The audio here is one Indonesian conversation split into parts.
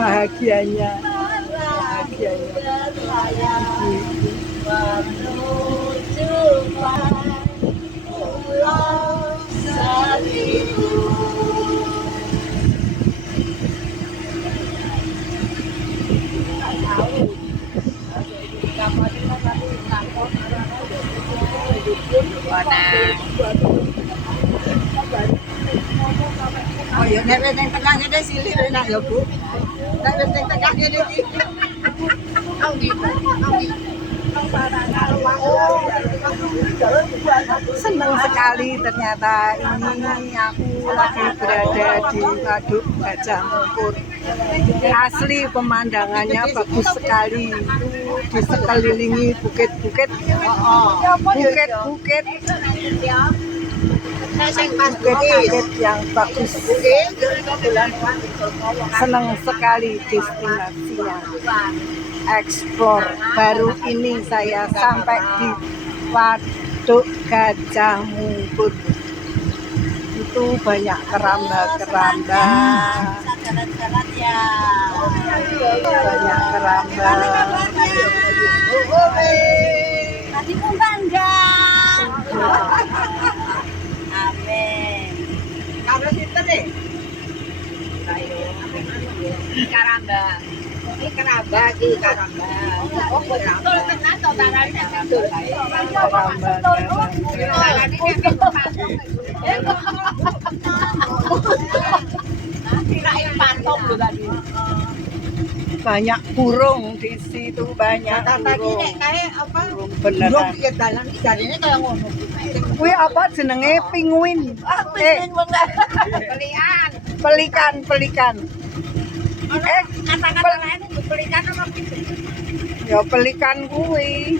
bahagianya Oh ya, nek weteng tengah ngene silir enak ya, Bu. Nek weteng tengah ngene iki. senang sekali ternyata ini aku lagi berada di Waduk Gajah Mungkur. Asli pemandangannya bagus sekali, di sekelilingi bukit-bukit yang bagus. Senang sekali destinasinya, explore. Baru ini saya sampai di Waduk Gajah Mungkur. Itu banyak keramba-keramba, Jalan-jalan ya. banyak keramba. Tadi pun bangga. Amin. Kalau situ deh. Karamba. Ini keramba, ini karamba. Oh, betul tenan to barangnya betul. Kirain patung lho tadi. Banyak burung di situ, banyak Tadi burung. nek kae apa? Burung beneran. Piye dalan iki jarine kaya ngono. Kuwi apa jenenge penguin? Pelian. Pelikan. Kata-kata lain itu pelikan apa piye? Ya pelikan kuwi.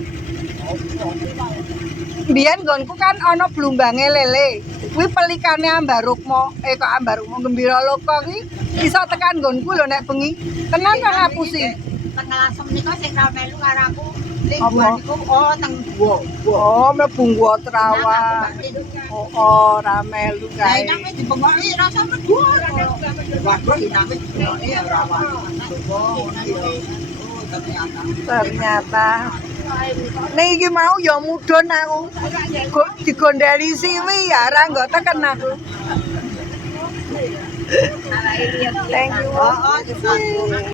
Biyen nggonku kan ana blumbange lele. Kuwi pelikane Ambarukmo, kok Ambarukmo Gembira Loka kuwi iso tekan nggonku lho nek bengi. Tenan ta ngapusi. Tengah lasem niku sing ra melu karo aku. Ning Apa? gua niku teng gua. Oh, mlebu Gua Terawa. Oh, ora melu Lah kae. nang wis dibengoki rasa medhu. Waduh, nang wis dibengoki ora wani. Ternyata ning iki mau ya mudhun aku. Digondeli siwi ya ora nggo teken aku. Thank you.